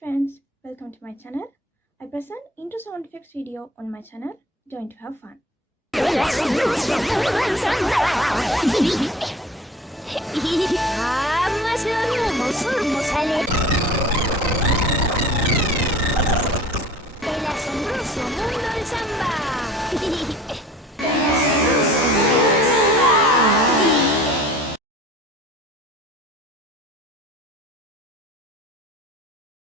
friends, welcome to my channel. I present intro sound effects video on my channel. Join to have fun. Más no sale.